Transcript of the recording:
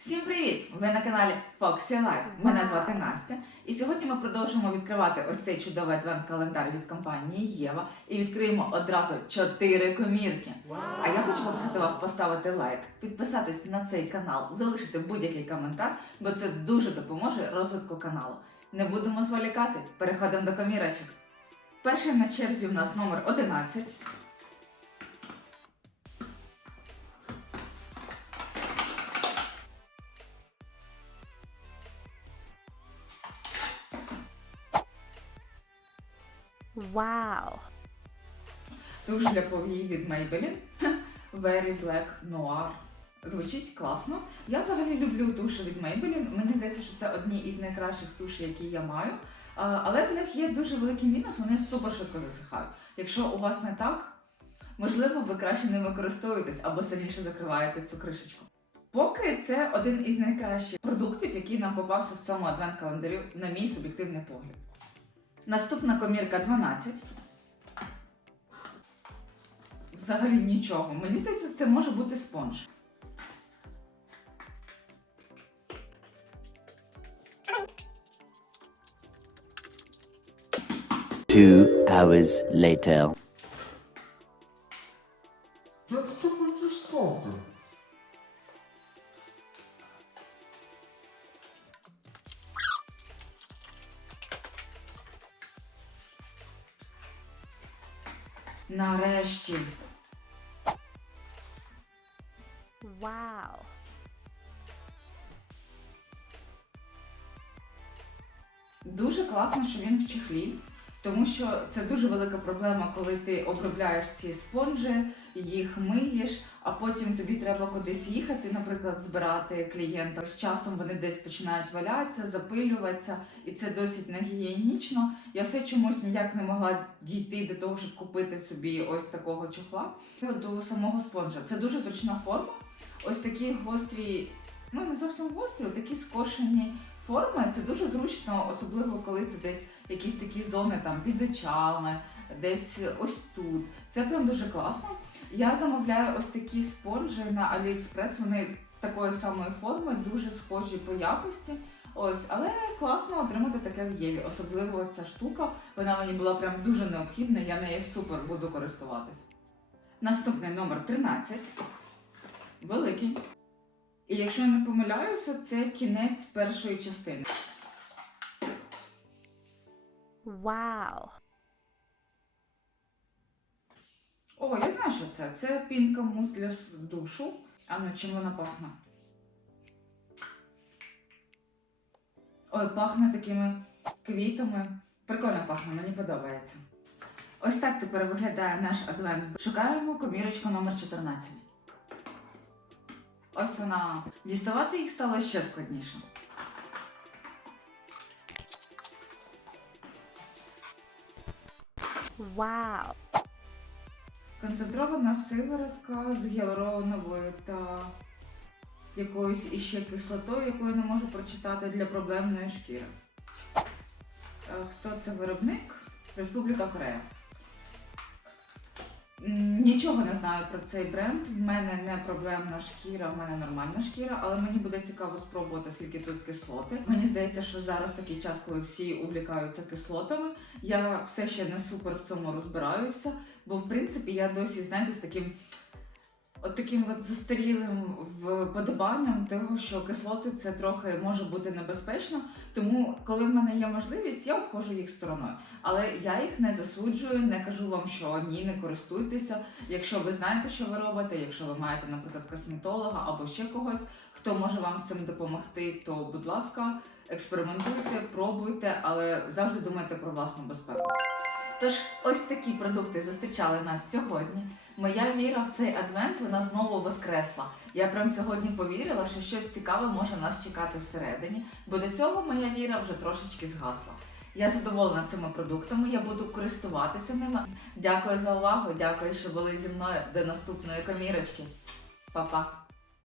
Всім привіт! Ви на каналі Foxy Life. Мене звати Настя. І сьогодні ми продовжуємо відкривати ось цей чудовий адвент-календар від компанії Єва і відкриємо одразу 4 комірки. А я хочу попросити вас поставити лайк, підписатись на цей канал, залишити будь-який коментар, бо це дуже допоможе розвитку каналу. Не будемо зволікати, переходимо до комірочок. Перший на черзі у нас номер 11. Wow. Туш для від Maybelline. Very Black Noir. Звучить класно. Я взагалі люблю туші від Maybelline. Мені здається, що це одні із найкращих тушей, які я маю. Але в них є дуже великий мінус, вони супер швидко засихають. Якщо у вас не так, можливо, ви краще ними користуєтесь або сильніше закриваєте цю кришечку. Поки це один із найкращих продуктів, який нам попався в цьому адвент-календарі, на мій суб'єктивний погляд. Наступна комірка 12. Взагалі нічого. Мені здається, це може бути спонж. Two hours later. Нарешті. Вау! Дуже класно, що він в чехлі, тому що це дуже велика проблема, коли ти обробляєш ці спонжі, їх миєш, а потім тобі треба кудись їхати, наприклад, збирати клієнта. З часом вони десь починають валятися, запилюватися, і це досить негігієнічно. Я все чомусь ніяк не могла дійти до того, щоб купити собі ось такого чохла. До самого спонжа. Це дуже зручна форма. Ось такі гострі, ну не зовсім гострі, такі скошені форми. Це дуже зручно, особливо коли це десь якісь такі зони там під очами, десь ось тут. Це прям дуже класно. Я замовляю ось такі спонжі на AliExpress, Вони такої самої форми, дуже схожі по якості. Ось, але класно отримати таке в Єві. Особливо ця штука. Вона мені була прям дуже необхідна, я нею супер буду користуватись. Наступний номер 13. Великий. І якщо я не помиляюся, це кінець першої частини. Wow. О, я знаю, що це. Це пінка мус для душу. А ну чим вона пахне? Ой, пахне такими квітами. Прикольно пахне, мені подобається. Ось так тепер виглядає наш адвент. Шукаємо комірочку номер 14. Ось вона. Діставати їх стало ще складніше. Wow. Концентрована сиворотка з гіалуроновою та якоюсь іще кислотою, яку я не можу прочитати для проблемної шкіри. Е, Хто це виробник? Республіка Корея. Нічого не знаю про цей бренд. В мене не проблемна шкіра, в мене нормальна шкіра, але мені буде цікаво спробувати, скільки тут кислоти. Мені здається, що зараз такий час, коли всі увлікаються кислотами. Я все ще не супер в цьому розбираюся, бо в принципі я досі, знаєте, з таким. От таким от застарілим вподобанням того, що кислоти це трохи може бути небезпечно. Тому, коли в мене є можливість, я обходжу їх стороною. Але я їх не засуджую, не кажу вам, що ні, не користуйтеся. Якщо ви знаєте, що ви робите, якщо ви маєте, наприклад, косметолога або ще когось, хто може вам з цим допомогти, то будь ласка, експериментуйте, пробуйте, але завжди думайте про власну безпеку. Тож, ось такі продукти зустрічали нас сьогодні. Моя віра в цей адвент вона знову воскресла. Я прям сьогодні повірила, що щось цікаве може нас чекати всередині, бо до цього моя віра вже трошечки згасла. Я задоволена цими продуктами, я буду користуватися ними. Дякую за увагу, дякую, що були зі мною. До наступної комірочки. Па-па!